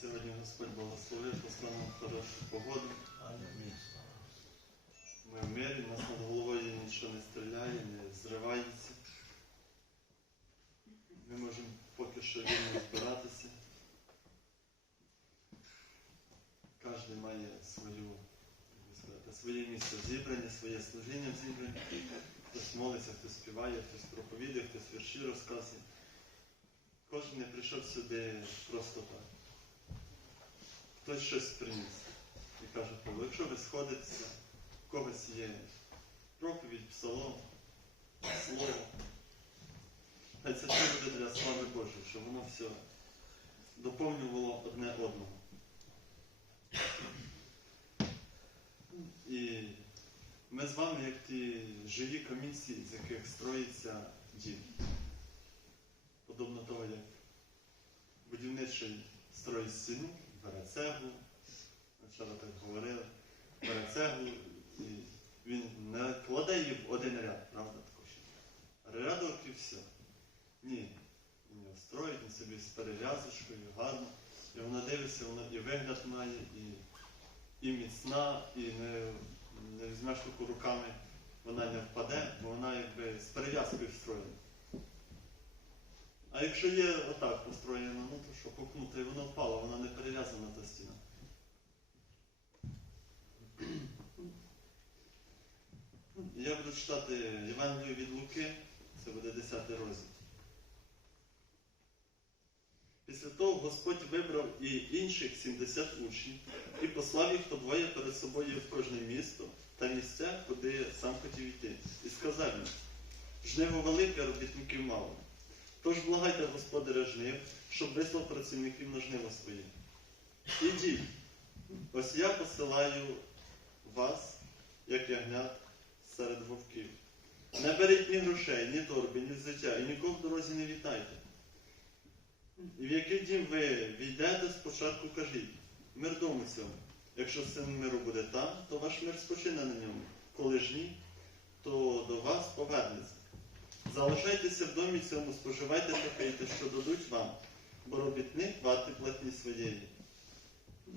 Сьогодні Господь благословив, нам хорошу погоду. Ми в мирі, у нас над головою нічого не стріляє, не зривається. Ми можемо поки що вільно збиратися. Кожен має свою, сказати, своє місце зібрання, своє служіння в зібранні. Хтось молиться, хтось співає, хтось проповідує, хтось вірші розказує. Кожен не прийшов сюди просто так. Хтось щось приніс. І каже, Павло, якщо ви сходитеся, в когось є проповідь, псалом, слово. Хай це все буде для слави Божої, щоб воно все доповнювало одне одного. І ми з вами, як ті живі комісії, з яких строїться дім. Подобно того, як будівничий строїть стіну, бере цеглу, вчора так говорили, і він не кладе її в один ряд, правда, також. Рядок і все. Ні. Він його строїть, він собі з перев'язочкою, гарно. І вона дивиться, вона і вигляд має, і, і міцна, і не, не візьмеш таку руками, вона не впаде, бо вона якби з перев'язкою встроєна. А якщо є отак построєно, ну то що, пукнути, і воно впало, вона не перев'язана та стіна. Я буду читати Євангелію від Луки, це буде 10 розділ. Після того Господь вибрав і інших 70 учнів і послав їх то двоє перед собою в кожне місто та місця, куди сам хотів йти. І сказав їм, жниво велике, робітників мало. Тож благайте господаря жнив, щоб вислав працівників на жниво своє. Ідіть, ось я посилаю вас, як ягнят серед вовків. Не беріть ні грошей, ні торби, ні взяття, і нікого в дорозі не вітайте. І в який дім ви війдете, спочатку кажіть, мир дому цьому. Якщо син миру буде там, то ваш мир спочине на ньому. Коли ж ні, то до вас повернеться. Залишайтеся в домі цьому, споживайте та пийте, що дадуть вам, бо робітник варти платні своєї.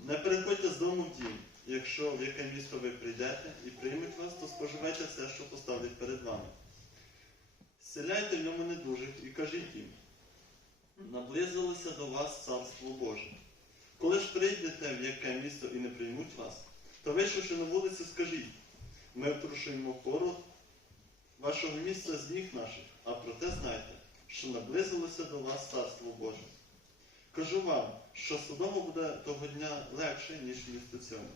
Не переходьте з дому в дім. Якщо в яке місто ви прийдете і приймуть вас, то споживайте все, що поставлять перед вами. Зціляйте в ньому недужих і кажіть їм, наблизилося до вас царство Боже. Коли ж прийдете в яке місто і не приймуть вас, то вийшовши на вулицю, скажіть, ми втрушуємо пород вашого місця з ніг наших, а проте знайте, що наблизилося до вас царство Боже. Кажу вам, що Содому буде того дня легше, ніж місто цьому.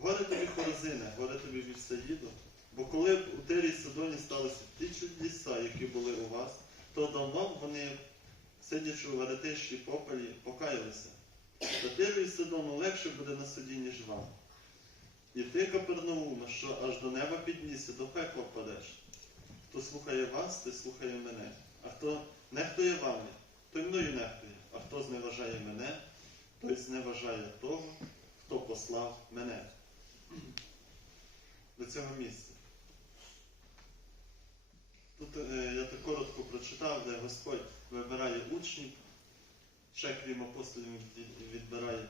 Горе тобі Хорозине, горе тобі Вільсаїду, бо коли б у Тирі і Сидоні сталися ті чудеса, які були у вас, то давно б вони, сидячи у веретищі попелі, покаялися. Та Тиру і Сидону легше буде на суді, ніж вам. І ти, Капернаума, що аж до неба піднісся, до пекла впадеш. Хто слухає вас, той слухає мене. А хто нехтує вами, той мною нехтує. А хто зневажає мене, той зневажає того, хто послав мене. До цього місця. Тут е, я так коротко прочитав, де Господь вибирає учнів, ще крім апостолів відбирає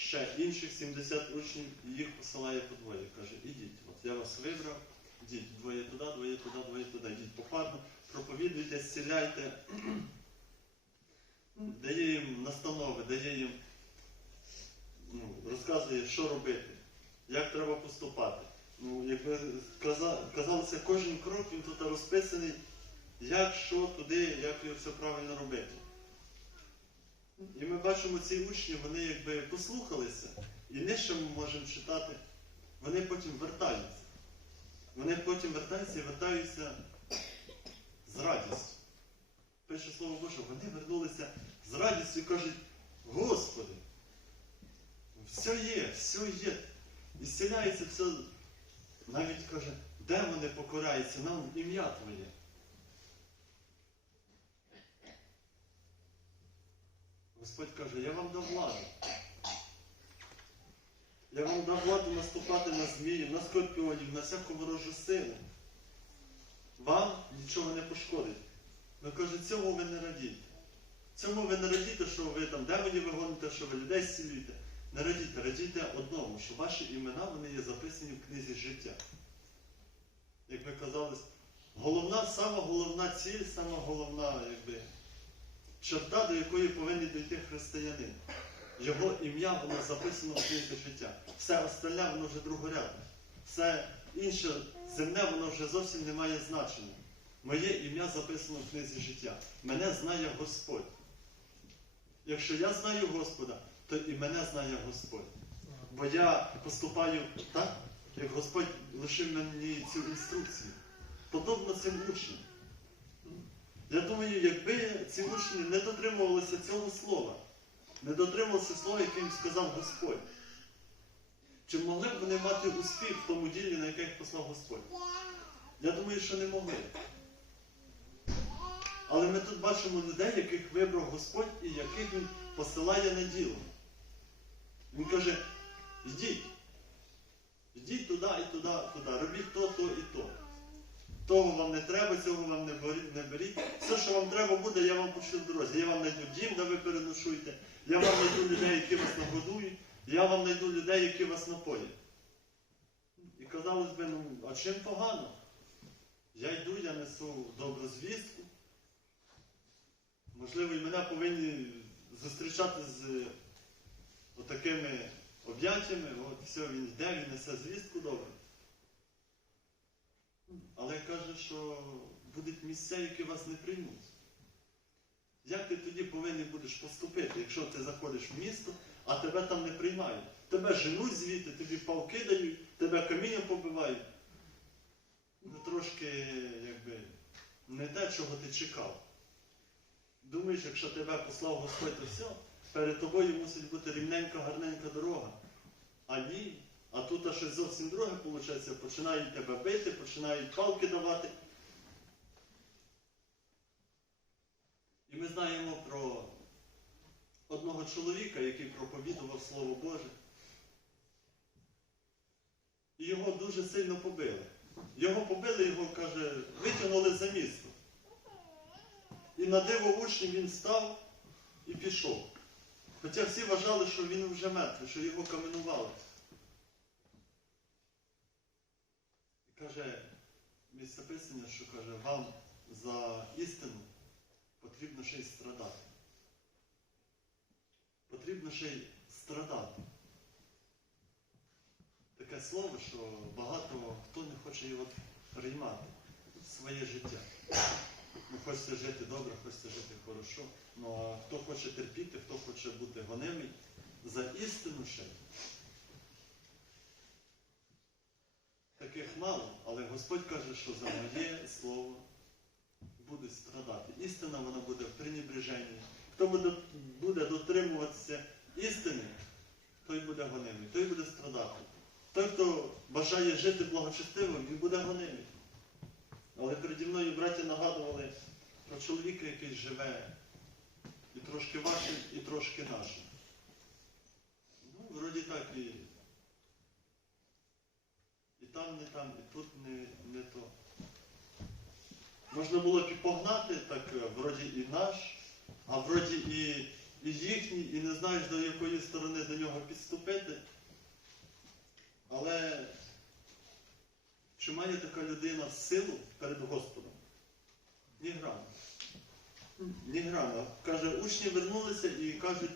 ще інших 70 учнів і їх посилає по двоє. Каже, ідіть, от я вас вибрав, ідіть двоє туди, двоє туди, двоє туди. Йдіть попарно, проповідуйте, зціляйте, дає їм настанови, дає їм, ну, розказує, що робити, як треба поступати. Ну, якби каза- казалося, кожен крок він тут розписаний, як, що, туди, як його все правильно робити. І ми бачимо ці учні, вони якби послухалися, і нижче ми можемо читати, вони потім вертаються. Вони потім вертаються і вертаються з радістю. Пише слово Боже, вони вернулися з радістю і кажуть, Господи, все є, все є. І зціляється все. Навіть каже, демони покоряються нам ім'я Твоє. Господь каже, я вам дав владу. Я вам дав владу наступати на змію, на скорпіонів, на всяку ворожу силу. Вам нічого не пошкодить. Ну каже, цьому ви не радійте. Цьому ви не радійте, що ви там демонів вигоните, що ви людей зцілюєте. Не радійте, радійте одному, що ваші імена вони є записані в книзі життя. Як ви казали, головна, сама головна ціль, сама головна якби, черта, до якої повинен дійти християнин. Його ім'я воно записано в книзі життя. Все остальне воно вже другорядне. Все інше земне, воно вже зовсім не має значення. Моє ім'я записано в книзі життя. Мене знає Господь. Якщо я знаю Господа, то і мене знає Господь. Бо я поступаю так, як Господь лишив мені цю інструкцію. Подобно цим учням. Я думаю, якби ці учні не дотримувалися цього слова, не дотримувалися слова, яке їм сказав Господь, чи могли б вони мати успіх в тому ділі, на яке їх послав Господь? Я думаю, що не могли. Але ми тут бачимо людей, яких вибрав Господь і яких Він посилає на діло. Він каже, йдіть, йдіть туди і туди, туди, робіть то, то і то. Того вам не треба, цього вам не беріть, не беріть. Все, що вам треба буде, я вам пошлю в дорозі. Я вам знайду дім, де ви переношуєте. Я вам знайду людей, які вас нагодують. Я вам знайду людей, які вас напоять. І казалось би, ну, а чим погано? Я йду, я несу добру звістку. Можливо, і мене повинні зустрічати з отакими об'яттями. От все, він йде, він несе звістку добре. Але каже, що будуть місця, які вас не приймуть. Як ти тоді повинен будеш поступити, якщо ти заходиш в місто, а тебе там не приймають? Тебе женуть звідти, тобі палки дають, тебе камінням побивають. Ну трошки, якби, не те, чого ти чекав. Думаєш, якщо тебе послав Господь, то все, перед тобою мусить бути рівненька, гарненька дорога. А ні. А тут щось зовсім друге виходить, починають тебе бити, починають палки давати. І ми знаємо про одного чоловіка, який проповідував Слово Боже. І його дуже сильно побили. Його побили, його, каже, витягнули за місто. І на диво учнів він став і пішов. Хоча всі вважали, що він вже мертвий, що його каменували. Каже, місце писання, що каже, вам за істину потрібно ще й страдати. Потрібно ще й страдати. Таке слово, що багато хто не хоче його приймати в своє життя. Ви хочете жити добре, хочете жити хорошо. Ну а хто хоче терпіти, хто хоче бути гонимий за істину ще. Таких мало, але Господь каже, що за моє слово будуть страдати. Істина вона буде в пренебреженні. Хто буде, буде дотримуватися істини, той буде гонимий, той буде страдати. Той, хто бажає жити благочестивим, він буде гонимий. Але переді мною браті нагадували про чоловіка, який живе і трошки вашим, і трошки нашим. Ну, вроді так і там не там, і тут не, не то. Можна було б і погнати, так е, вроді і наш, а вроді і, і їхній, і не знаєш, до якої сторони до нього підступити. Але чи має така людина силу перед Господом? Ні грама. Ні грама. Каже, учні вернулися і кажуть,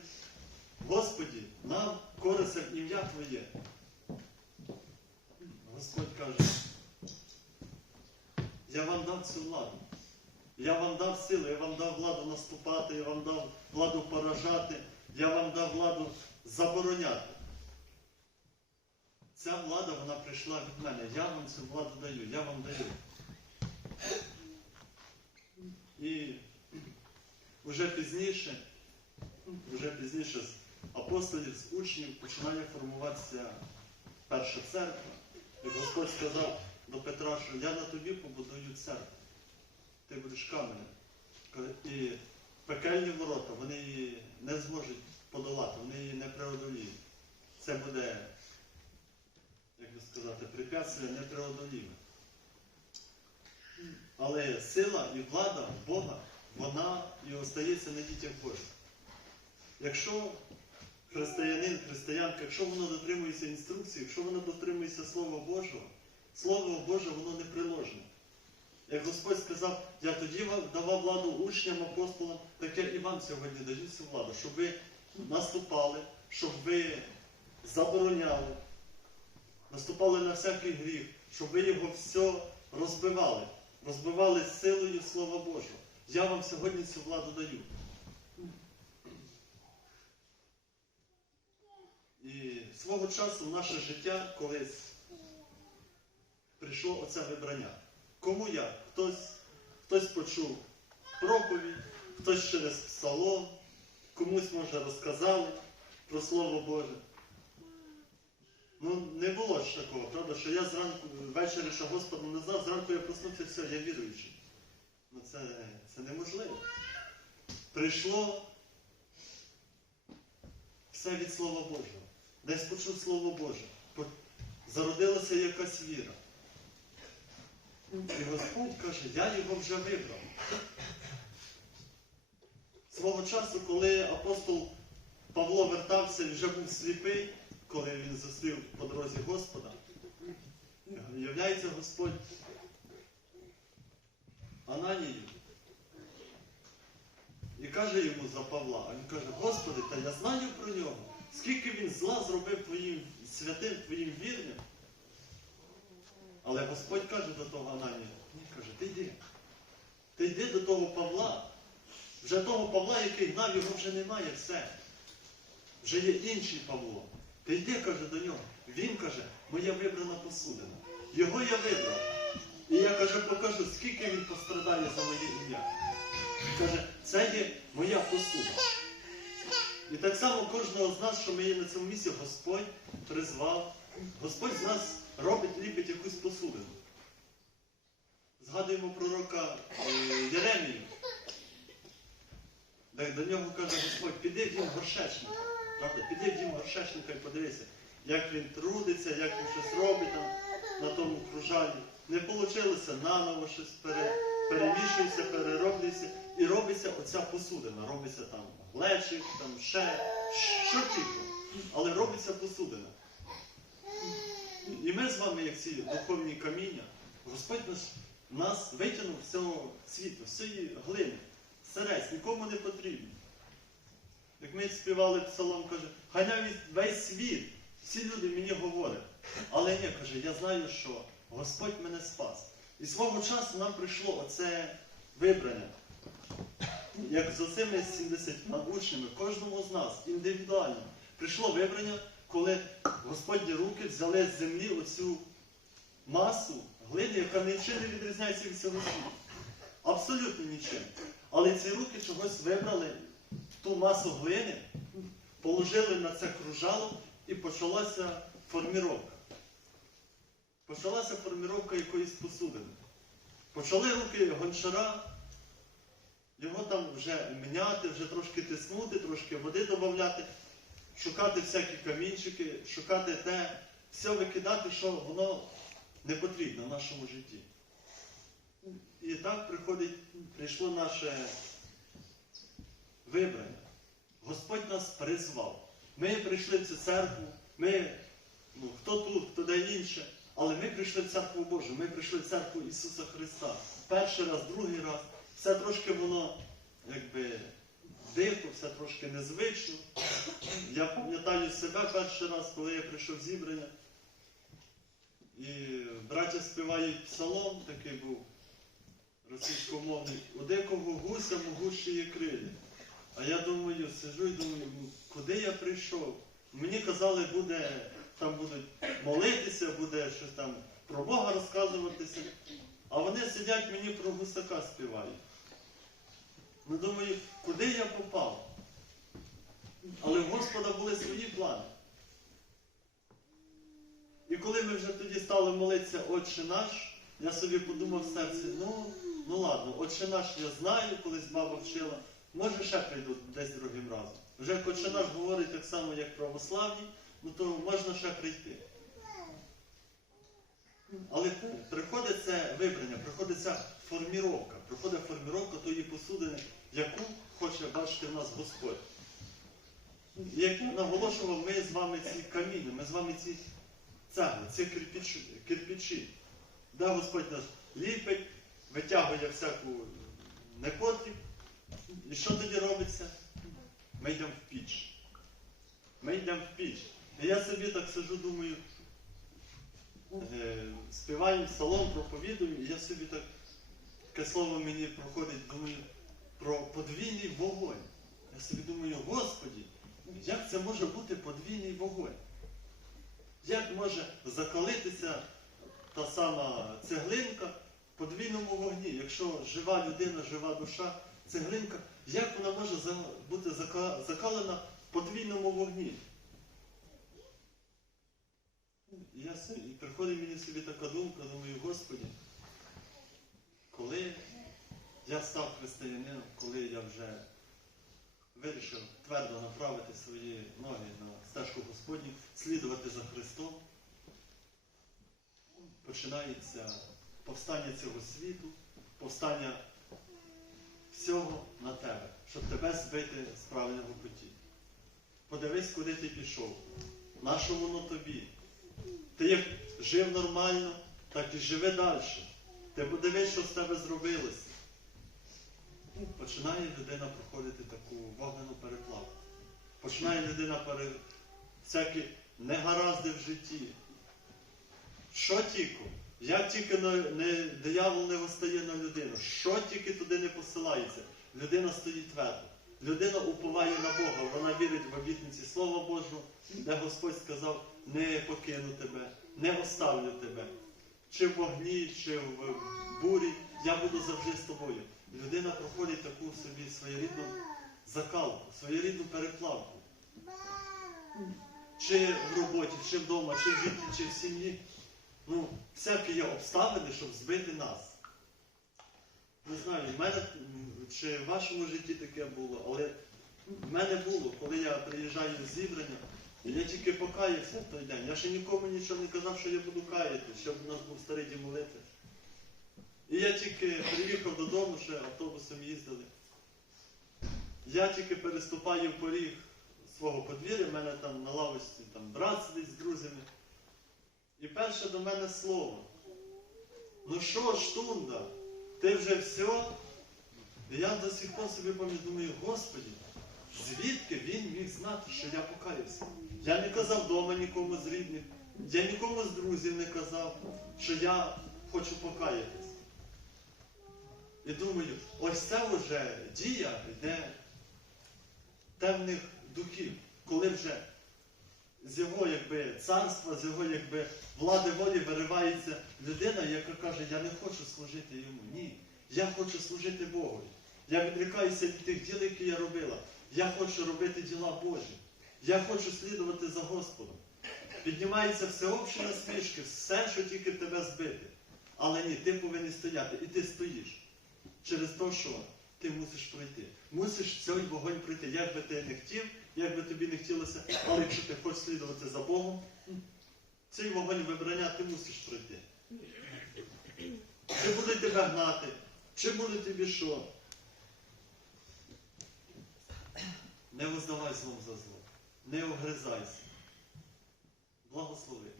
Господі, нам корисе в ім'я Твоє. Господь каже, я вам дав цю владу. Я вам дав силу, я вам дав владу наступати, я вам дав владу поражати, я вам дав владу забороняти. Ця влада, вона прийшла від мене. Я вам цю владу даю, я вам даю. І вже пізніше, вже пізніше з апостолів, з учнів починає формуватися перша церква. І Господь сказав до Петра, що я на тобі побудую церкву. Ти будеш каменем. І пекельні ворота, вони її не зможуть подолати, вони її не преодоліють. Це буде як би сказати, препятствия непреодоліме. Але сила і влада Бога вона і остається на дітях Божих. Якщо християнин, християнка, якщо воно дотримується інструкції, якщо воно дотримується Слова Божого, Слово Боже, воно не приложне. Як Господь сказав, я тоді давав владу учням, апостолам, так я і вам сьогодні даю цю владу, щоб ви наступали, щоб ви забороняли, наступали на всякий гріх, щоб ви його все розбивали, розбивали силою Слова Божого. Я вам сьогодні цю владу даю. І свого часу в наше життя колись прийшло оце вибрання. Кому як? Хтось, хтось почув проповідь, хтось через псалом, комусь, може, розказали про Слово Боже. Ну, не було ж такого, правда, що я зранку, ввечері ще Господа не знав, зранку я проснувся, все, я віруючий. Ну це, це неможливо. Прийшло все від Слова Божого. Десь почув Слово Боже. Зародилася якась віра. І Господь каже, я його вже вибрав. Свого часу, коли апостол Павло вертався і вже був сліпий, коли він зустрів по дорозі Господа, являється Господь Ананію. І каже йому за Павла, а він каже, Господи, та я знаю про нього, скільки він зла зробив твоїм святим, твоїм вірним. Але Господь каже до того Ананія, ні, каже, ти йди. Ти йди до того Павла. Вже того Павла, який гнав, його вже немає, все. Вже є інший Павло. Ти йди, каже, до нього. Він каже, моя вибрана посудина. Його я вибрав. І я каже, покажу, скільки він пострадає за моє ім'я. Каже, це є моя посуда. І так само кожного з нас, що ми є на цьому місці, Господь призвав. Господь з нас робить, ліпить якусь посудину. Згадуємо пророка е, Єремію. До нього каже Господь, піди в дім горшечника. Правда? Піди в дім горшечника і подивися, як він трудиться, як він щось робить там на тому кружалі. Не вийшло, наново щось пере, перемішується, перероблюється. І робиться оця посудина. Робиться там глечик, там ще, що тільки. Але робиться посудина. І ми з вами, як ці духовні каміння, Господь нас, нас витягнув з цього світу, з цієї глини. Серець, нікому не потрібно. Як ми співали псалом, каже, хай навіть весь світ, всі люди мені говорять. Але ні, каже, я знаю, що Господь мене спас. І свого часу нам прийшло оце вибрання. Як з оцими 70 учнями, кожному з нас індивідуально прийшло вибрання, коли Господні руки взяли з землі оцю масу глини, яка нічим не відрізняється від цього світу. Абсолютно нічим. Але ці руки чогось вибрали ту масу глини, положили на це кружало і почалася форміровка. Почалася форміровка якоїсь посудини. Почали руки гончара, його там вже міняти, вже трошки тиснути, трошки води додати, шукати всякі камінчики, шукати те, все викидати, що воно не потрібно в нашому житті. І так приходить, прийшло наше вибрання. Господь нас призвав. Ми прийшли в цю церкву, ми, ну, хто тут, хто де інше, але ми прийшли в церкву Божу, ми прийшли в церкву Ісуса Христа. Перший раз, другий раз. Все трошки воно, якби, дико, все трошки незвично. Я пам'ятаю себе перший раз, коли я прийшов зібрання. І браття співають псалом, такий був російськомовний, у дикого гуся могущі є крилі. А я думаю, сижу і думаю, ну, куди я прийшов? Мені казали, буде, там будуть молитися, буде щось там про Бога розказуватися. А вони сидять мені про гусака співають. Ну думаю, куди я попав? Але в Господа були свої плани. І коли ми вже тоді стали молитися Отче наш, я собі подумав в серці, ну, ну ладно, Отче наш я знаю, колись баба вчила, може ще прийду десь другим разом. Вже як Отче наш говорить так само, як православні, ну то можна ще прийти. Але приходить це вибрання, приходить ця форміровка. Проходить форміровка тої посудини, яку хоче бачити в нас Господь. Як наголошував, ми з вами ці каміни, ми з вами ці цегли, ці кирпичі, кирпичі. Де Господь нас ліпить, витягує всяку непотріб. І що тоді робиться? Ми йдемо в піч. Ми йдемо в піч. І я собі так сижу, думаю, співаємо псалом, проповідуємо, і я собі так, таке слово мені проходить, думаю, про подвійний вогонь. Я собі думаю, Господі, як це може бути подвійний вогонь? Як може закалитися та сама цеглинка в подвійному вогні? Якщо жива людина, жива душа, цеглинка, як вона може бути закалена в подвійному вогні? І Я і приходить мені собі така думка, думаю, Господі, коли я став християнином, коли я вже вирішив твердо направити свої ноги на стежку Господню, слідувати за Христом, починається повстання цього світу, повстання всього на тебе, щоб тебе збити з правильного путі. Подивись, куди ти пішов, на що воно тобі. Ти як жив нормально, так і живи далі. Ти подивись, що з тебе зробилося. Ну, Починає людина проходити таку вогнену переплавку. Починає людина пере... всякі негаразди в житті. Що тільки? Як тільки не, не, диявол не вистає на людину, що тільки туди не посилається, людина стоїть твердо. Людина уповає на Бога, вона вірить в обітниці Слова Божого, де Господь сказав, не покину тебе, не оставлю тебе. Чи в вогні, чи в бурі, я буду завжди з тобою. Людина проходить таку собі своєрідну закалку, своєрідну переплавку. Чи в роботі, чи вдома, чи в житті, чи в сім'ї. Ну, всякі є обставини, щоб збити нас. Не знаю, в мене чи в вашому житті таке було, але в мене було, коли я приїжджаю з зібрання, і я тільки покаявся в той день. Я ще нікому нічого не казав, що я буду каяти, щоб у нас був старий дім молитви. І я тільки приїхав додому, ще автобусом їздили. Я тільки переступаю поріг свого подвір'я, в мене там на лавочці там брат сидить з друзями. І перше до мене слово. Ну що ж, Тунда, ти вже все? І я до сих пор собі пам'ятаю, думаю, Господі, звідки він міг знати, що я покаюся? Я не казав вдома нікому з рідних, я нікому з друзів не казав, що я хочу покаятись. І думаю, ось це вже дія йде темних духів, коли вже з його якби, царства, з його якби, влади волі виривається людина, яка каже, я не хочу служити йому. Ні. Я хочу служити Богу. Я відрікаюся від тих діл, які я робила. Я хочу робити діла Божі. Я хочу слідувати за Господом. Піднімається всеобще насмішки, все, що тільки тебе збити. Але ні, ти повинен стояти, і ти стоїш. Через те, що ти мусиш пройти. Мусиш цей вогонь пройти. Як би ти не хотів, як би тобі не хотілося, але якщо ти хочеш слідувати за Богом, цей вогонь вибрання ти мусиш пройти. Чи будуть тебе гнати, чи буде тобі що? Не воздавай злом за зло, не огризайся. Благослови.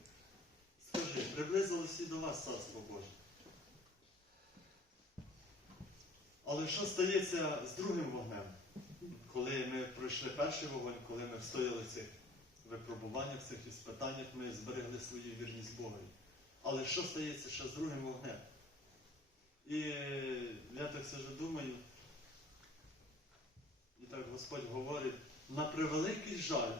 Скажи, приблизилось і до вас Царство Боже. Але що стається з другим вогнем? Коли ми пройшли перший вогонь, коли ми встояли в цих випробуваннях, в цих іспитаннях, ми зберегли свою вірність Богові. Але що стається ще з другим вогнем? І я так сижу, думаю, і так Господь говорить, на превеликий жаль,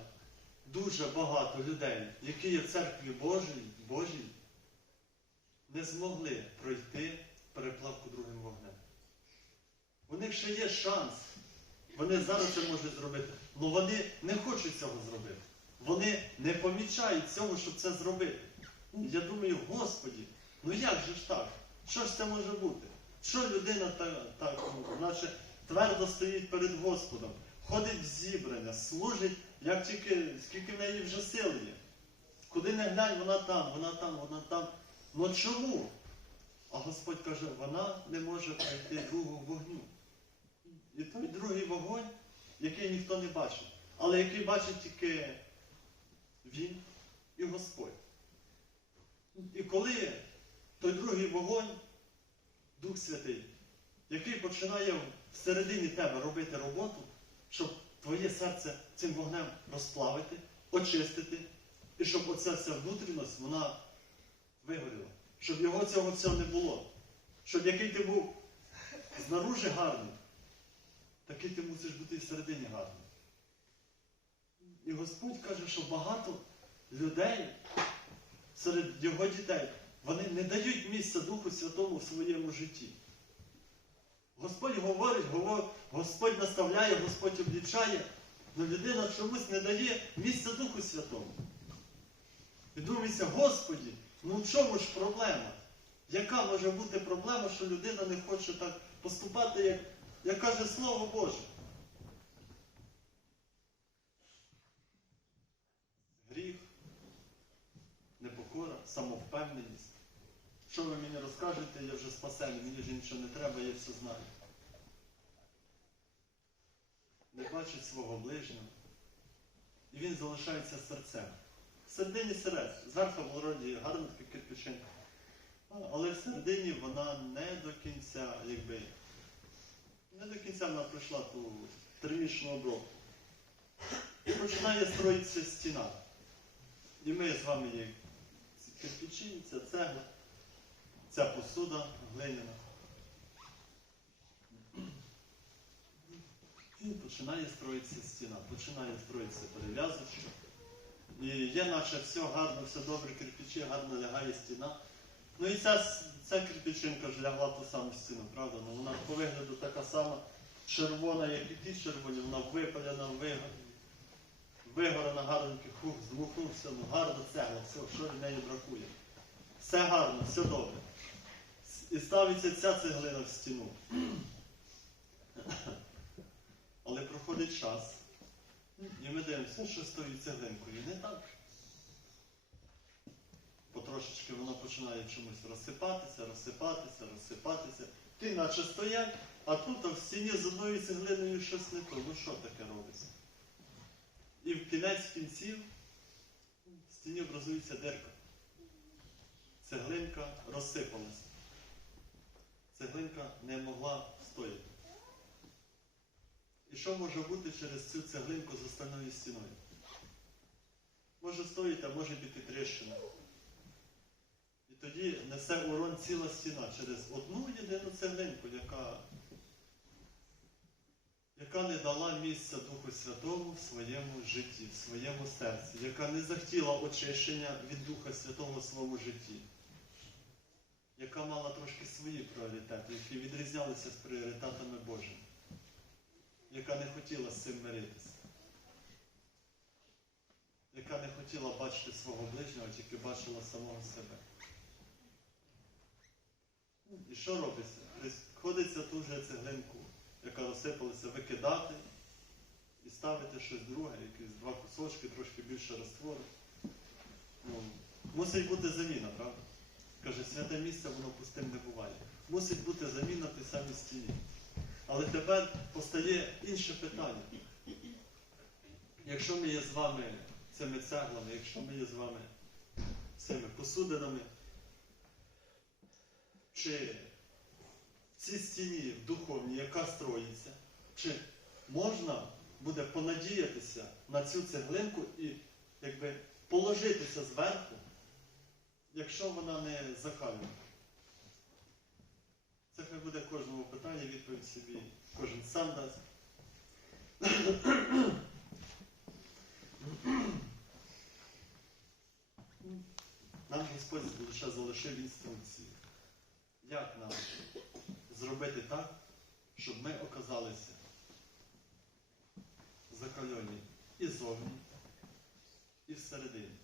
дуже багато людей, які є в церкві Божій, Божій, не змогли пройти переплавку другим вогнем. У них ще є шанс. Вони зараз це можуть зробити, але вони не хочуть цього зробити. Вони не помічають цього, щоб це зробити. Я думаю, Господі, ну як же ж так? Що ж це може бути? Що людина так, так ну, наче твердо стоїть перед Господом, ходить в зібрання, служить, як тільки, скільки в неї вже сил є. Куди не глянь, вона там, вона там, вона там. Ну чому? А Господь каже, вона не може пройти другого вогню. І той другий вогонь, який ніхто не бачить, але який бачить тільки він і Господь. І коли той другий вогонь, Дух Святий, який починає всередині тебе робити роботу, щоб твоє серце цим вогнем розплавити, очистити, і щоб оця вся внутрішність, вона вигоріла. Щоб його цього всього не було. Щоб який ти був знаружи гарний, такий ти мусиш бути і всередині гарний. І Господь каже, що багато людей серед його дітей, вони не дають місця Духу Святому в своєму житті. Господь говорить, гово- Господь наставляє, Господь облічає, але людина чомусь не дає місця Духу Святому. І думається, Господі, ну в чому ж проблема? Яка може бути проблема, що людина не хоче так поступати, як, як каже Слово Боже? Гріх, непокора, самовпевненість. Що ви мені розкажете, я вже спасений, мені ж нічого не треба, я все знаю. Не бачить свого ближнього. І він залишається серцем. В середині серед, зверху в вроді гарна така кирпичинка. Але в середині вона не до кінця, якби, не до кінця вона пройшла ту термічну обробку. І починає строїтися стіна. І ми з вами ці кирпичі, цегла, ця посуда глиняна. І починає строїтися стіна, починає строїтися перев'язочка. І є наше все гарно, все добре, кирпичі, гарно лягає стіна. Ну і ця, ця кирпичинка ж лягла ту саму стіну, правда? Ну вона по вигляду така сама червона, як і ті червоні, вона випалена, вигорена, гарненько, хух, змухнувся, ну гарна цегла, все, що від неї бракує. Все гарно, все добре. І ставиться ця цеглина в стіну. Але проходить час. І ми дивимося, що з тою цеглинкою не так. Потрошечки воно починає чомусь розсипатися, розсипатися, розсипатися. Ти наче стоять, а тут в стіні з одною цеглиною щось не то. Ну що таке робиться? І в кінець кінців в стіні образується дирка. Цеглинка розсипалася. Цеглинка не могла стояти. І що може бути через цю цеглинку з остальною стіною? Може стоїти, а може піти тріщина. І тоді несе урон ціла стіна через одну єдину цеглинку, яка, яка не дала місця Духу Святому в своєму житті, в своєму серці, яка не захотіла очищення від Духа Святого в своєму житті, яка мала трошки свої пріоритети, які відрізнялися з пріоритетами Божими яка не хотіла з цим миритися, яка не хотіла бачити свого ближнього, тільки бачила самого себе. І що робиться? Приходиться ту же цеглинку, яка розсипалася, викидати і ставити щось друге, якісь два кусочки, трошки більше раствору. Ну, мусить бути заміна, правда? Каже, святе місце, воно пустим не буває. Мусить бути заміна тій самій стіні. Але тепер постає інше питання. Якщо ми є з вами цими цеглами, якщо ми є з вами цими посудинами, чи в цій стіні в духовній, яка строїться, чи можна буде понадіятися на цю цеглинку і якби положитися зверху, якщо вона не закалює? Це хай буде кожному питання, відповідь собі кожен сам дасть. Нам Господь лише залишив інструкції. Як нам зробити так, щоб ми оказалися закальоні і зовні, і всередині.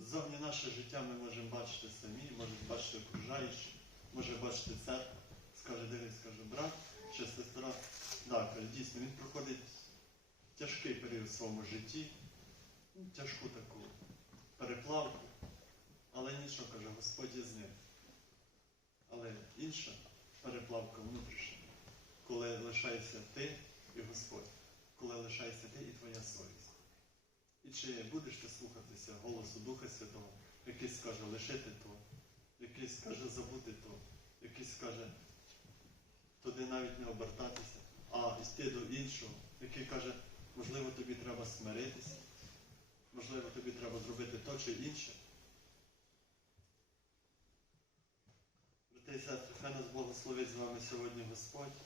Зовні наше життя ми можемо бачити самі, можемо бачити окружаючі, може бачити церкву, скаже, дивись, скаже, брат чи сестра. Так, дійсно, він проходить тяжкий період в своєму житті, тяжку таку переплавку, але нічого каже, Господь є з ним. але інша переплавка внутрішня, коли лишаєшся ти і Господь, коли лишаєшся ти і твоя совість. І чи будеш ти слухатися голосу Духа Святого, який скаже лишити то, який скаже забути то, який скаже туди навіть не обертатися, а йти до іншого, який каже, можливо, тобі треба смиритися, можливо, тобі треба зробити то чи інше. Брати сестри, хай нас благословить з вами сьогодні Господь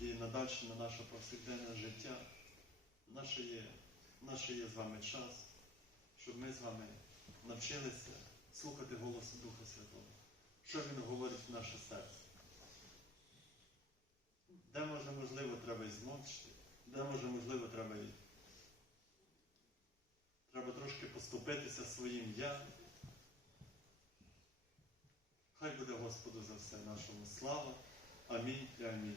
і надальше на наше повсякденне життя. Наше є, наше є з вами час, щоб ми з вами навчилися слухати голосу Духа Святого. Що Він говорить в наше серце? Де може, можливо, треба і змовчити, де може, можливо, треба і треба трошки поступитися своїм я. Хай буде Господу за все нашому слава. Амінь і амінь.